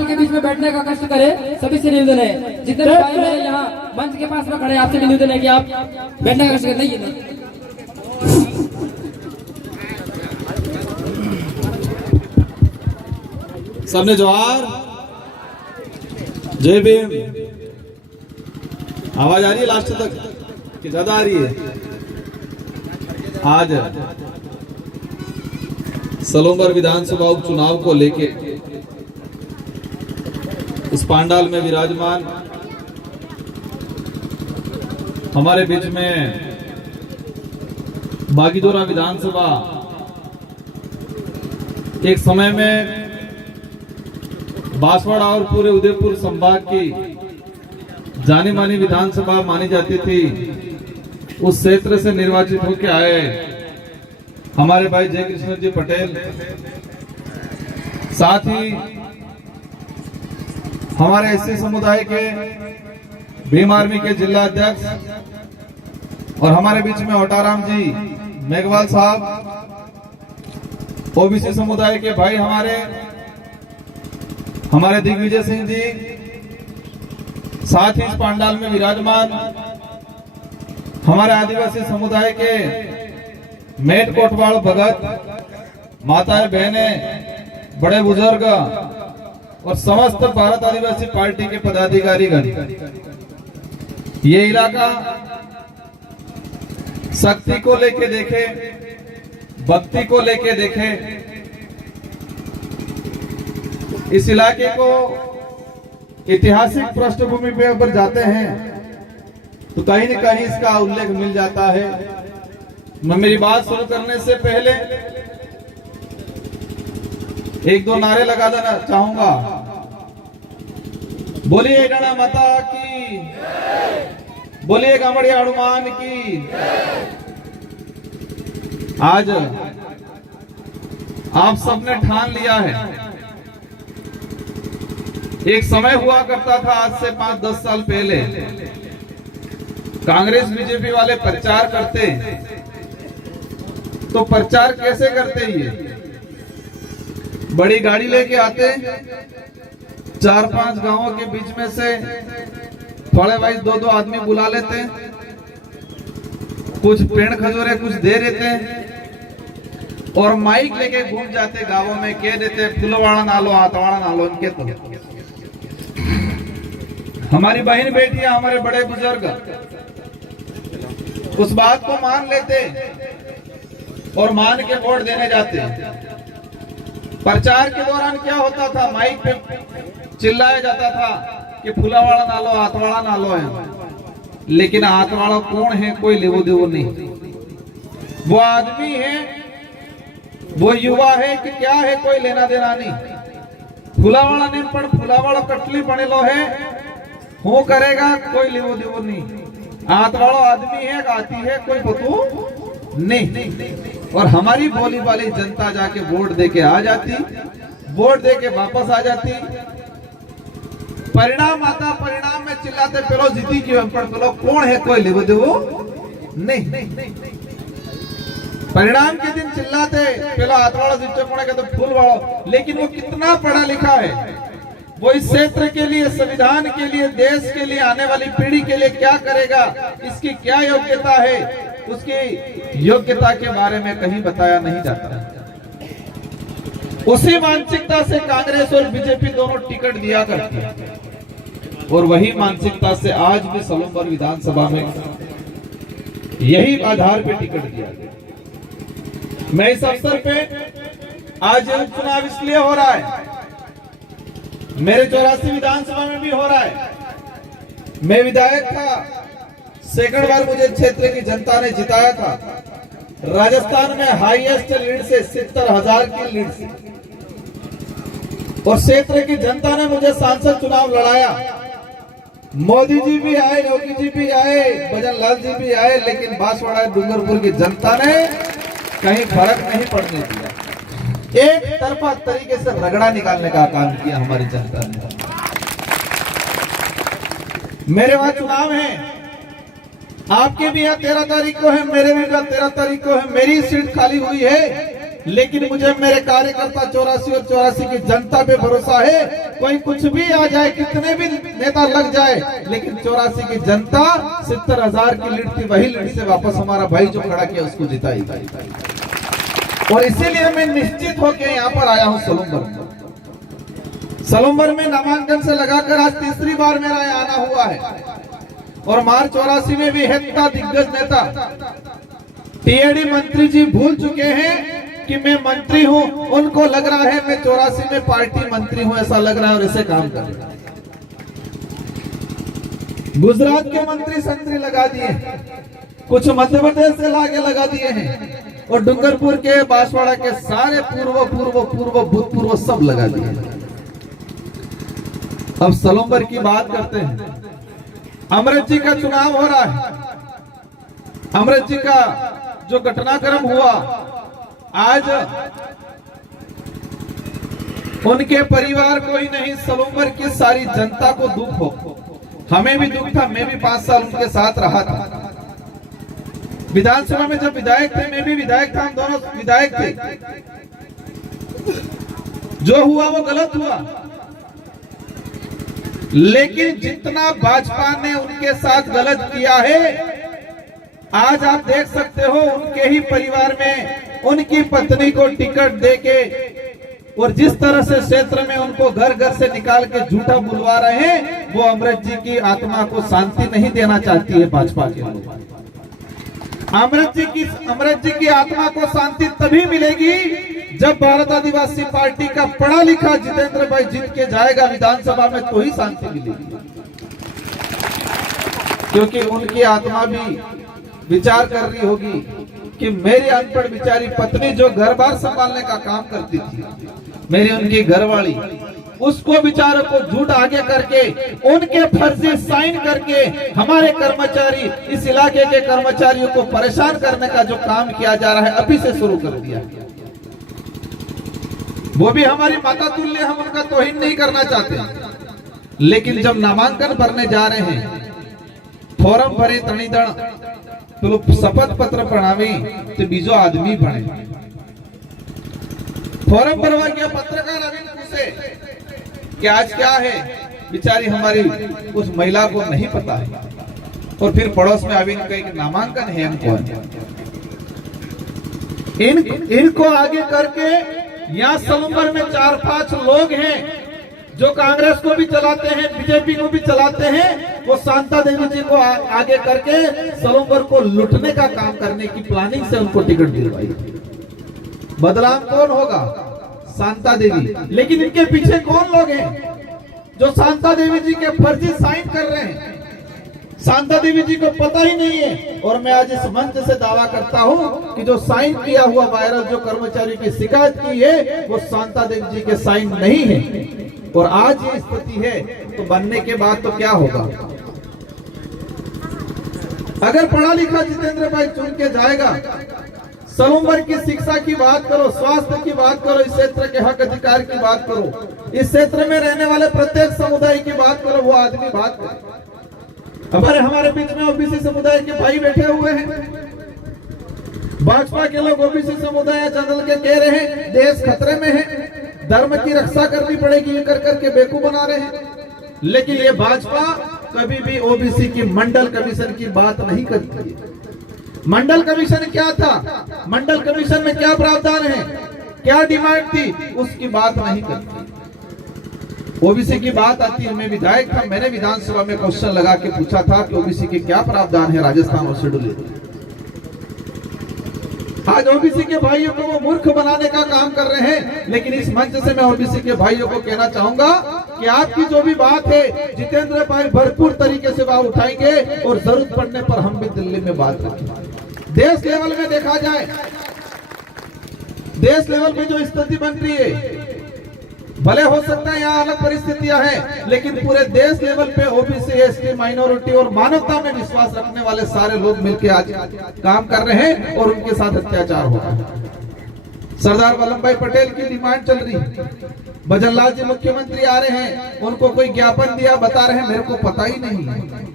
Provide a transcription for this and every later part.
पंडाल के बीच में बैठने का कष्ट करें, सभी से निवेदन है। जितने भी भाई मेरे यहाँ मंच के पास में खड़े, आपसे भी निवेदन है कि आप बैठने का कष्ट करें। नहीं सबने जोहार, जय भीम। आवाज आ रही है लास्ट तक कि ज्यादा आ रही है? आज सलोंबर विधानसभा उपचुनाव को लेके इस पांडाल में विराजमान हमारे बीच में बागीदोरा विधानसभा एक समय में बांसवाड़ा और पूरे उदयपुर संभाग की जानी मानी विधानसभा मानी जाती थी। उस क्षेत्र से निर्वाचित होकर आए हमारे भाई जय कृष्ण जी पटेल, साथ ही हमारे एससी समुदाय के भीम आर्मी के जिला अध्यक्ष और हमारे बीच में ओटाराम जी मेघवाल साहब, ओबीसी समुदाय के भाई हमारे दिग्विजय सिंह जी, साथ ही इस पांडाल में विराजमान हमारे आदिवासी समुदाय के मेट कोटवाल भगत, माताएं बहनें, बड़े बुजुर्ग और समस्त भारत आदिवासी पार्टी के पदाधिकारीगण। ये इलाका शक्ति को लेके देखे, भक्ति को लेके देखे, इस इलाके को ऐतिहासिक पृष्ठभूमि पे अगर जाते हैं तो कहीं न कहीं इसका उल्लेख मिल जाता है। मैं मेरी बात शुरू करने से पहले एक दो नारे लगा देना चाहूंगा। बोलिए गणा माता की, बोलिए कांवड़िया हनुमान की। आज आप सबने ठान लिया है। एक समय हुआ करता था आज से 5-10 साल पहले, कांग्रेस बीजेपी वाले प्रचार करते तो प्रचार कैसे करते? ये बड़ी गाड़ी लेके आते, 4-5 गांवों के बीच में से थोड़े वाइज 2-2 आदमी बुला लेते, कुछ पेड़ खजूरे कुछ दे देते और माइक लेके घूम जाते गांवों में, कह देते फुलवाड़ा नालो हाथवाड़ा नालो। इनके तो हमारी बहन बेटियां, हमारे बड़े बुजुर्ग उस बात को मान लेते और मान के वोट देने जाते। प्रचार के दौरान क्या होता था, माइक पे चिल्लाया जाता था कि फुलावाड़ा नालो हाथवाड़ा नालो है, लेकिन हाथवाड़ा कौन है कोई लेवो देवो नहीं। वो आदमी है, वो युवा है कि क्या है कोई लेना देना नहीं। फुलावाड़ा ने पण फुलावाड़ा कटली बनेलो है, वो करेगा कोई लेवो देवो नहीं। हाथ वाला आदमी है, गाती है, कोई बतू नहीं। और हमारी बोली वाली जनता जाके वोट देके आ जाती, वोट देके वापस आ जाती। परिणाम आता, परिणाम में चिल्लाते पेलो जीती की पेलो कौन है कोई लेवो देवो नहीं। परिणाम के दिन चिल्लाते पेलो हाथ वाला जीतो कौन है तो फूल वाला, लेकिन वो कितना पढ़ा लिखा है, वो इस क्षेत्र के लिए, संविधान के लिए, देश के लिए, आने वाली पीढ़ी के लिए क्या करेगा, इसकी क्या योग्यता है, उसकी योग्यता के बारे में कहीं बताया नहीं जाता। उसी मानसिकता से कांग्रेस और बीजेपी दोनों टिकट दिया करती है और वही मानसिकता से आज भी सलोंबर विधानसभा में यही आधार पे टिकट दिया गया। मैं इस अवसर पे आज चुनाव इसलिए हो रहा है, मेरे 84 विधानसभा में भी हो रहा है। मैं विधायक था, सेकंड बार मुझे क्षेत्र की जनता ने जिताया था। राजस्थान में हाईएस्ट लीड से 70,000 की लीड से, और क्षेत्र की जनता ने मुझे सांसद चुनाव लड़ाया। मोदी जी भी आए, योगी जी भी आए, भजन लाल जी भी आए, लेकिन बांसवाड़ा डूंगरपुर की जनता ने कहीं फर्क नहीं पड़ने दिया। एक तरफा तरीके से रगड़ा निकालने का काम किया हमारी जनता ने। मेरे वहां चुनाव है, आपके भी यहाँ 13 तारीख को है, मेरे भी यहाँ 13 तारीख को है। मेरी सीट खाली हुई है, लेकिन मुझे मेरे कार्यकर्ता 84 और 84 की जनता पे भरोसा है कोई कुछ भी आ जाए, कितने भी नेता लग जाए, लेकिन 84 की जनता 70,000 की लीड थी, वही लीड से वापस हमारा भाई जो खड़ा किया उसको जिताई। और इसीलिए मैं निश्चित होकर यहाँ पर आया हूँ सलूम्बर में नामांकन से लगाकर आज तीसरी बार मेरा यहाँ आना हुआ है। और मार्च 84 में भी हेत्ता दिग्गज नेता टीएडी मंत्री जी भूल चुके हैं कि मैं मंत्री हूं, उनको लग रहा है मैं 84 में पार्टी मंत्री हूं, ऐसा लग रहा है और ऐसे काम कर रहे हैं। गुजरात के मंत्री संतरी लगा दिए, कुछ मध्य प्रदेश से लाके लगा दिए हैं, और डूंगरपुर के बांसवाड़ा के सारे भूतपूर्व सब लगा दिए। अब सलूम्बर की बात करते हैं। अमृत जी का चुनाव हो रहा है। अमृत जी का जो घटनाक्रम हुआ, आज उनके परिवार को ही नहीं, सलूम्बर की सारी जनता को दुख हो। हमें भी दुख था, मैं भी 5 साल उनके साथ रहा था। विधानसभा में जब विधायक थे, मैं भी विधायक था, हम दोनों विधायक थे। जो हुआ वो गलत हुआ, लेकिन जितना भाजपा ने उनके साथ गलत किया है, आज आप देख सकते हो उनके ही परिवार में उनकी पत्नी को टिकट देके और जिस तरह से क्षेत्र में उनको घर घर से निकाल के झूठा बुलवा रहे हैं, वो अमृत जी की आत्मा को शांति नहीं देना चाहती है भाजपा के लोग। अमृत जी की आत्मा को शांति तभी मिलेगी जब भारत आदिवासी पार्टी का पढ़ा लिखा जितेंद्र भाई जीत के जाएगा विधानसभा में, तो ही शांति मिलेगी। क्योंकि उनकी आत्मा भी विचार कर रही होगी कि मेरी अनपढ़ बेचारी पत्नी जो घर बार संभालने का काम करती थी, मेरी उनकी घरवाली, उसको बेचारों को झूठ आगे करके उनके फर्जी साइन करके हमारे कर्मचारी, इस इलाके के कर्मचारियों को परेशान करने का जो काम किया जा रहा है, अभी से शुरू कर दिया। वो भी हमारी माता तुल्य, हम उनका तौहीन नहीं करना चाहते, लेकिन जब नामांकन भरने जा रहे हैं, फॉर्म भरे तणीदण तो शपथ पत्र प्रणामी तो बीजो आदमी बने। फॉर्म भरवा गया, पत्रकार अभी पूछे कि आज क्या है, बेचारी हमारी उस महिला को नहीं पता है, और फिर पड़ोस में अभी इनका नामांकन है, हमको इनको आगे करके यहाँ सलूम्बर में 4-5 लोग हैं जो कांग्रेस को भी चलाते हैं, बीजेपी को भी चलाते हैं। वो शांता देवी जी को आगे करके सलूम्बर को लूटने का काम करने की प्लानिंग से उनको टिकट दिलवाई। बदलाव कौन होगा? शांता देवी। लेकिन इनके पीछे कौन लोग हैं जो शांता देवी जी के फर्जी साइन कर रहे हैं? शांता देवी जी को पता ही नहीं है। और मैं आज इस मंच से दावा करता हूं कि जो साइन किया हुआ वायरल जो कर्मचारी की शिकायत की है, वो शांता देवी जी के साइन नहीं है। और आज ये स्थिति है, तो बनने के बाद तो क्या होगा? अगर पढ़ा लिखा जितेंद्र भाई चुन के जाएगा, सलूम्बर की शिक्षा की बात करो, स्वास्थ्य की बात करो, इस क्षेत्र के हक अधिकार की बात करो, इस क्षेत्र में रहने वाले प्रत्येक समुदाय की बात करो, वो आदमी बात करे। हमारे बीच में ओबीसी समुदाय के भाई बैठे हुए हैं, भाजपा के लोग ओबीसी समुदाय जनरल के कह रहे हैं देश खतरे में है, धर्म की रक्षा करनी पड़ेगी, ये कर करके बेवकूफ बना रहे हैं। लेकिन ये भाजपा कभी भी ओबीसी की मंडल कमीशन की बात नहीं करती। मंडल कमीशन क्या था, मंडल कमीशन में क्या प्रावधान है, क्या डिमांड थी, उसकी बात नहीं करती। ओबीसी की बात आती है। मैं विधायक था, मैंने विधानसभा में क्वेश्चन लगा के पूछा था कि ओबीसी के क्या प्रावधान है राजस्थान और शेड्यूल। आज ओबीसी के भाइयों को वो मूर्ख बनाने का काम कर रहे हैं। लेकिन इस मंच से मैं ओबीसी के भाइयों को कहना चाहूंगा कि आपकी जो भी बात है, जितेंद्र भाई भरपूर तरीके से बात उठाएंगे और जरूरत पड़ने पर हम भी दिल्ली में बात रखेंगे। देश लेवल में देखा जाए, देश लेवल में जो स्थिति बन रही है, भले हो सकता है यहाँ अलग परिस्थितियां हैं, लेकिन पूरे देश लेवल पे ओबीसी, एसटी, माइनॉरिटी और मानवता में विश्वास रखने वाले सारे लोग मिलकर आज काम कर रहे हैं और उनके साथ अत्याचार हो रहा है। सरदार वल्लभ भाई पटेल की डिमांड चल रही है। भजन लाल जी मुख्यमंत्री आ रहे हैं, उनको कोई ज्ञापन दिया, बता रहे हैं मेरे को पता ही नहीं।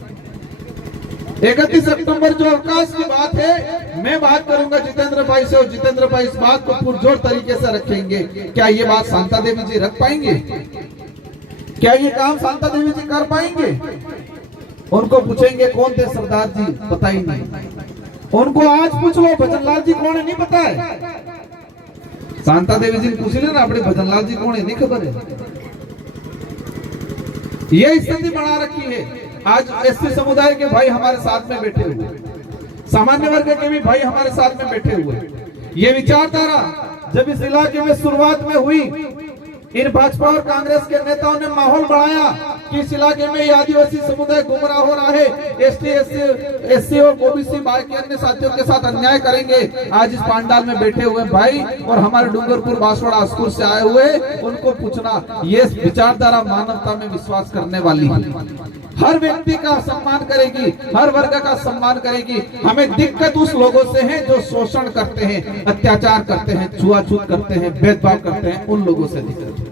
31 अक्टूबर जो अवकाश की बात है, मैं बात करूंगा जितेंद्र भाई से और जितेंद्र भाई इस बात को पुरजोर तरीके से रखेंगे। क्या ये बात शांता देवी जी रख पाएंगे? क्या ये काम शांता देवी जी कर पाएंगे? उनको पूछेंगे कौन थे सरदार जी, पता ही नहीं। उनको आज पूछ लो भजनलाल जी कौन है, नहीं पता है। शांता देवी जी पूछ लेना अपने भजनलाल जी कौन है, नहीं खबर है। ये स्थिति बना रखी है। आज एससी समुदाय के भाई हमारे साथ में बैठे हुए, सामान्य वर्ग के भी भाई हमारे साथ में बैठे हुए। ये विचारधारा जब इस इलाके में शुरुआत में हुई, इन भाजपा और कांग्रेस के नेताओं ने माहौल बढ़ाया कि इस इलाके में आदिवासी समुदाय गुमराह हो रहा है, एससी और ओबीसी बाकी अन्य साथियों के साथ अन्याय करेंगे। आज इस पांडाल में बैठे हुए भाई और हमारे डूंगरपुर बांसवाड़ा स्कूल से आए हुए, उनको पूछना, ये विचारधारा मानवता में विश्वास करने वाली है, हर व्यक्ति का सम्मान करेगी, हर वर्ग का सम्मान करेगी। हमें दिक्कत उस लोगों से है जो शोषण करते हैं, अत्याचार करते हैं, छुआछूत करते हैं, भेदभाव करते हैं, उन लोगों से दिक्कत है।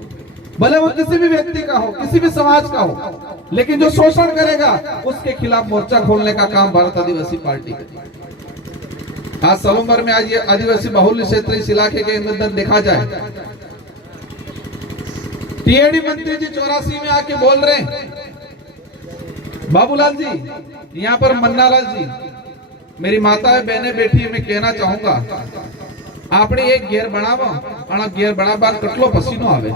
भले वो किसी भी व्यक्ति का हो, किसी भी समाज का हो, लेकिन जो शोषण करेगा उसके खिलाफ मोर्चा खोलने का काम भारत आदिवासी पार्टी करती है। आज सलूमबर में आज ये आदिवासी बहुल्य क्षेत्र इस इलाके के अंदर देखा जाए, टीएडी मंत्री जी 84 में आके बोल रहे हैं, बाबूलाल जी, यहाँ पर मन्नालाल जी, मेरी माता है, बहने बैठी है, मैं कहना चाहूंगा आपने एक घेर बनावा और घेर बना बात कटलो पसीनो आवे।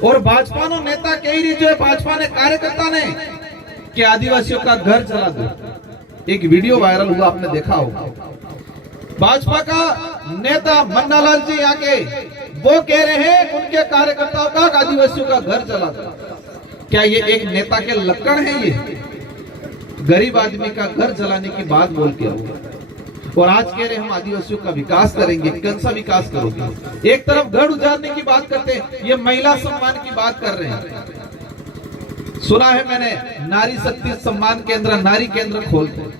और भाजपा नो नेता कही रही जो भाजपा ने कार्यकर्ता ने कि आदिवासियों का घर चला दो। एक वीडियो वायरल हुआ, आपने देखा होगा। भाजपा का नेता मन्नालाल जी आके वो कह रहे हैं उनके कार्यकर्ताओं का आदिवासियों का घर चला दो। क्या ये एक नेता के लक्षण है? ये गरीब आदमी का घर जलाने की बात बोल के और आज कह रहे हम आदिवासियों का विकास करेंगे। कौन सा विकास करोगे? एक तरफ घर उजाड़ने की बात करते हैं, ये महिला सम्मान की बात कर रहे हैं। सुना है मैंने नारी शक्ति सम्मान केंद्र, नारी केंद्र खोलते,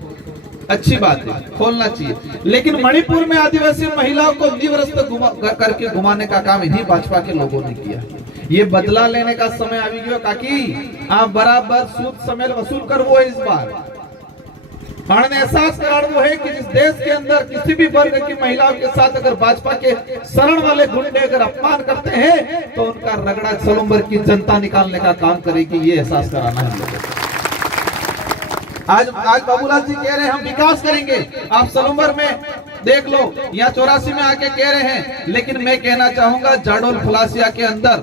अच्छी बात है, खोलना चाहिए। लेकिन मणिपुर में आदिवासी महिलाओं को निवृत्त करके घुमाने का काम इन्हीं भाजपा के लोगों ने किया। ये बदला लेने का समय आ गया काकी, आप बराबर सूद समेत वसूल कर वो इस बार एहसास करार वो है कि जिस देश के अंदर किसी भी वर्ग की महिलाओं के साथ अगर भाजपा के शरण वाले गुंडे अगर अपमान करते हैं तो उनका रगड़ा सलूमबर की जनता निकालने का काम करेगी। ये एहसास कराना है। आज बाबूलाल जी कह रहे हैं हम विकास करेंगे। आप सलूमबर में देख लो, यहाँ 84 में आके कह रहे हैं, लेकिन मैं कहना चाहूंगा जाडोल फलासिया के अंदर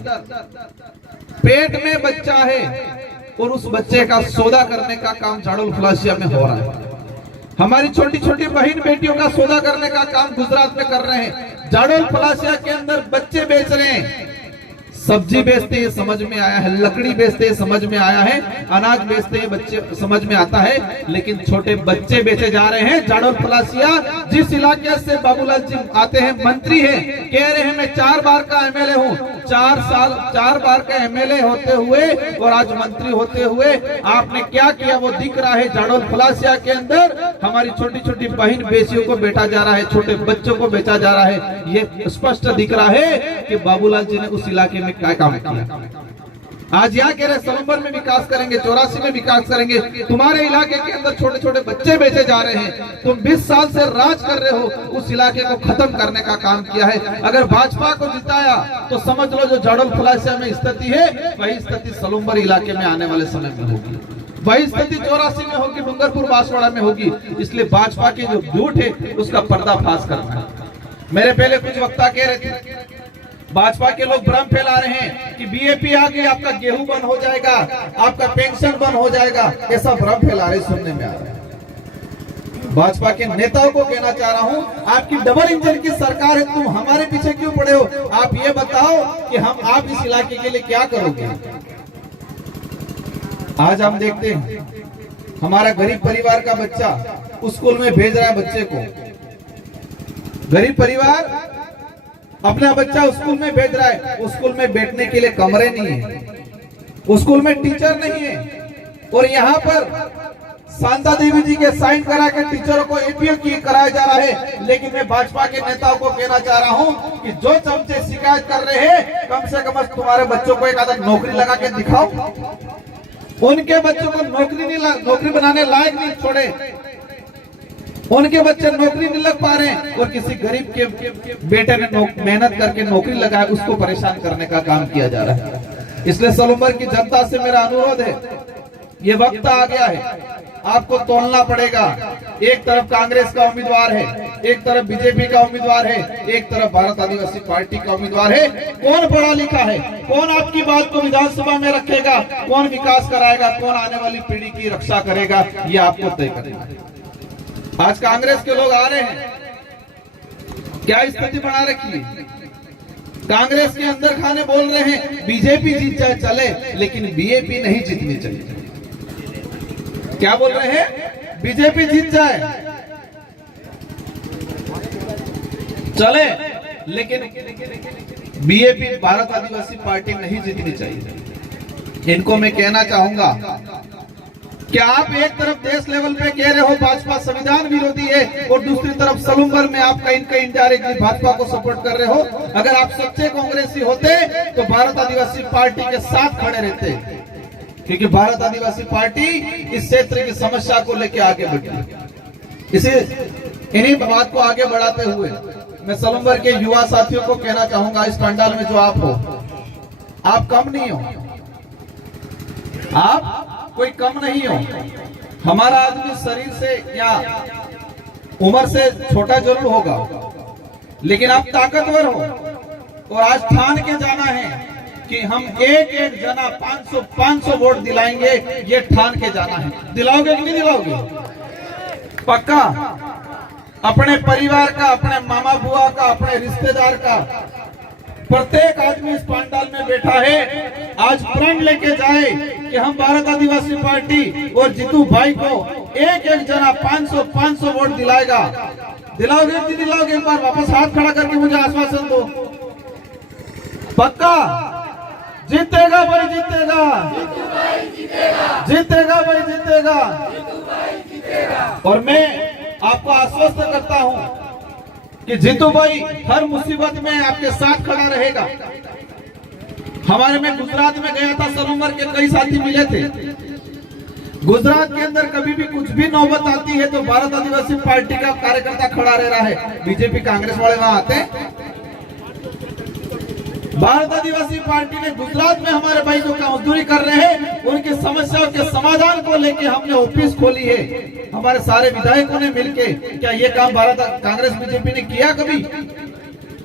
पेट में बच्चा है और उस बच्चे का सौदा करने का काम जाडोल फलासिया में हो रहा है। हमारी छोटी छोटी बहन बेटियों का सौदा करने का काम गुजरात में कर रहे हैं। जाडोल फलासिया के अंदर बच्चे बेच रहे हैं, सब्जी बेचते हैं समझ में आया है, लकड़ी बेचते हैं समझ में आया है, अनाज बेचते हैं बच्चे समझ में आता है, लेकिन छोटे बच्चे बेचे जा रहे हैं। जाडोल फलासिया जिस इलाके से बाबूलाल जी आते हैं, मंत्री हैं, कह रहे हैं मैं 4 बार का एमएलए हूँ, 4 बार का एमएलए होते हुए और आज मंत्री होते हुए आपने क्या किया वो दिख रहा है। जाडोल फलासिया के अंदर हमारी छोटी छोटी बहन बेटियों को बेचा जा रहा है, छोटे बच्चों को बेचा जा रहा है। ये स्पष्ट दिख रहा है कि बाबूलाल जी ने उस इलाके में क्या काम किया। आज यहाँ कह रहे सलूमबर में विकास करेंगे, 84 में विकास करेंगे। तुम्हारे इलाके के अंदर छोटे छोटे बच्चे बेचे जा रहे हैं, तुम 20 साल से राज कर रहे हो, उस इलाके को खत्म करने का काम किया है। अगर भाजपा को जिताया तो समझ लो जो जाडोल फलासिया में स्थिति है वही स्थिति सलूमबर इलाके में आने वाले समय में होगी, वही स्थिति 84 में होगी, डूंगरपुर बांसवाड़ा में होगी। इसलिए भाजपा के जो झूठ है उसका पर्दाफाश करना है। मेरे पहले कुछ वक्ता कह रहे थे भाजपा के लोग भ्रम फैला रहे हैं कि बीएपी आ गई आपका गेहूं बंद हो जाएगा, आपका पेंशन बंद हो जाएगा, ऐसा भ्रम फैला रहे, सुनने में आ रहा है। भाजपा के नेताओं को कहना चाह रहा हूं, आपकी डबल इंजन की सरकार है, तुम हमारे पीछे क्यों पड़े हो? आप ये बताओ कि आप इस इलाके के लिए क्या करोगे। आज हम देखते हैं हमारा गरीब परिवार का बच्चा स्कूल में भेज रहा है बच्चे को, गरीब परिवार अपना बच्चा स्कूल में भेज रहा है, स्कूल में बैठने के लिए कमरे नहीं है, स्कूल में टीचर नहीं है, और यहाँ पर शांता देवी जी के साइन करा के टीचरों को एपीओ कराया जा रहा है। लेकिन मैं भाजपा के नेताओं को कहना चाह रहा हूँ कि जो चमचे शिकायत कर रहे हैं, कम से कम तुम्हारे बच्चों को एक आधा नौकरी लगा के दिखाओ। उनके बच्चों को नौकरी बनाने लायक नहीं छोड़े, उनके बच्चे नौकरी नहीं लग पा रहे हैं और किसी गरीब के बेटे ने मेहनत करके नौकरी लगाए उसको परेशान करने का काम किया जा रहा है। इसलिए सलूम्बर की जनता से मेरा अनुरोध है, ये वक्त आ गया है, आपको तोलना पड़ेगा। एक तरफ कांग्रेस का उम्मीदवार है, एक तरफ बीजेपी का उम्मीदवार है, एक तरफ भारत आदिवासी पार्टी का उम्मीदवार है। कौन पढ़ा लिखा है, कौन आपकी बात को विधानसभा में रखेगा, कौन विकास कराएगा, कौन आने वाली पीढ़ी की रक्षा करेगा, ये आपको तय करेगा। आज कांग्रेस के लोग आ रहे हैं, क्या स्थिति बना रखी है। कांग्रेस के अंदर खाने बोल रहे हैं बीजेपी जीत जाए चले, लेकिन बीएपी नहीं जीतनी चाहिए। क्या बोल रहे हैं, बीजेपी जीत जाए चले, लेकिन बीएपी भारत आदिवासी पार्टी नहीं जीतनी चाहिए। इनको मैं कहना चाहूंगा कि आप एक तरफ देश लेवल पे कह रहे हो भाजपा संविधान विरोधी है, और दूसरी तरफ सलूम्बर में आप कहीं कहीं इनडायरेक्टली भाजपा को सपोर्ट कर रहे हो। अगर आप सच्चे कांग्रेसी होते तो भारत आदिवासी पार्टी के साथ खड़े रहते, क्योंकि भारत आदिवासी पार्टी इस क्षेत्र की समस्या को लेकर आगे बढ़ी। इन्हीं बात को आगे बढ़ाते हुए मैं सलूम्बर के युवा साथियों को कहना चाहूंगा, इस पंडाल में जो आप हो, आप कम नहीं हो, आप कोई कम नहीं हो। हमारा आदमी शरीर से या उम्र से छोटा जरूर होगा, लेकिन आप ताकतवर हो, और आज ठान के जाना है कि हम एक एक जना 500 वोट दिलाएंगे, ये ठान के जाना है। दिलाओगे कि नहीं दिलाओगे? पक्का। अपने परिवार का, अपने मामा बुआ का, अपने रिश्तेदार का प्रत्येक आदमी इस पंडाल में बैठा है, आज प्रण लेके जाए कि हम भारत आदिवासी पार्टी और जीतू भाई को एक एक जना 500 वोट दिलाएगा। दिलाओगे कि दिलाओगे? एक बार वापस हाथ खड़ा करके मुझे आश्वासन दो। पक्का जीतेगा भाई, जीतेगा, जीतेगा भाई, जीतेगा। और मैं आपको आश्वस्त करता हूं कि जीतू भाई हर मुसीबत में आपके साथ खड़ा रहेगा। हमारे में गुजरात में गया था, सलूम्बर के कई साथी मिले थे। गुजरात के अंदर कभी भी कुछ भी नौबत आती है तो भारत आदिवासी पार्टी का कार्यकर्ता खड़ा रह रहा है। बीजेपी कांग्रेस वाले वहां आते हैं, भारत आदिवासी पार्टी ने गुजरात में हमारे भाई जो मजदूरी कर रहे हैं उनकी समस्याओं के समाधान को लेके हमने ऑफिस खोली है। हमारे सारे विधायकों ने मिलके, क्या ये काम भारत कांग्रेस बीजेपी ने किया कभी?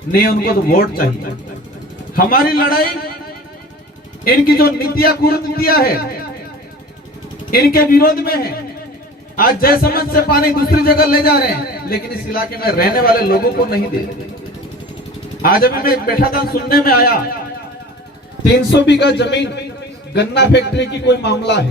नहीं, उनको तो वोट चाहिए। हमारी लड़ाई इनकी जो नीतियां कुरीतियां है इनके विरोध में है। आज जयसमंद से पानी दूसरी जगह ले जा रहे हैं, लेकिन इस इलाके में रहने वाले लोगों को नहीं दे रहे। आज अभी मैं बैठा था, सुनने में आया 300 बीघा जमीन गन्ना फैक्ट्री की कोई मामला है,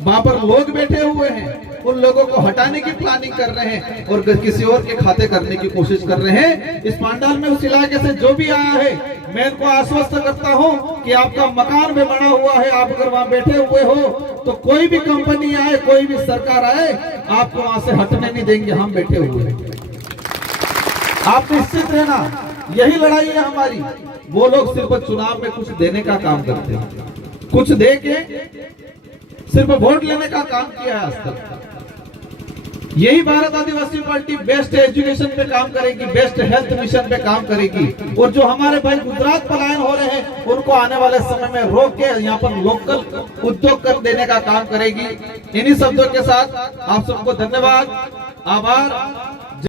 वहां पर लोग बैठे हुए हैं, उन लोगों को हटाने की प्लानिंग कर रहे हैं और किसी और के खाते करने की कोशिश कर रहे हैं। इस पंडाल में उस इलाके से जो भी आया है, मैं इनको आश्वस्त करता हूं कि आपका मकान भी बना हुआ है, आप अगर वहां बैठे हुए हो तो कोई भी कंपनी आए, कोई भी सरकार आए, आपको वहां से हटने नहीं देंगे। हम बैठे हुए हैं, आप निश्चित रहना, यही लड़ाई है हमारी। वो लोग सिर्फ चुनाव में कुछ देने का काम करते हैं, कुछ दे के सिर्फ वोट लेने का काम किया है आज तक। यही भारत आदिवासी पार्टी बेस्ट एजुकेशन पे काम करेगी, बेस्ट हेल्थ मिशन पे काम करेगी, और जो हमारे भाई गुजरात पलायन हो रहे हैं उनको आने वाले समय में रोक के यहाँ पर लोकल उद्योग कर देने का काम करेगी। इन्हीं शब्दों के साथ आप सबको धन्यवाद, आभार।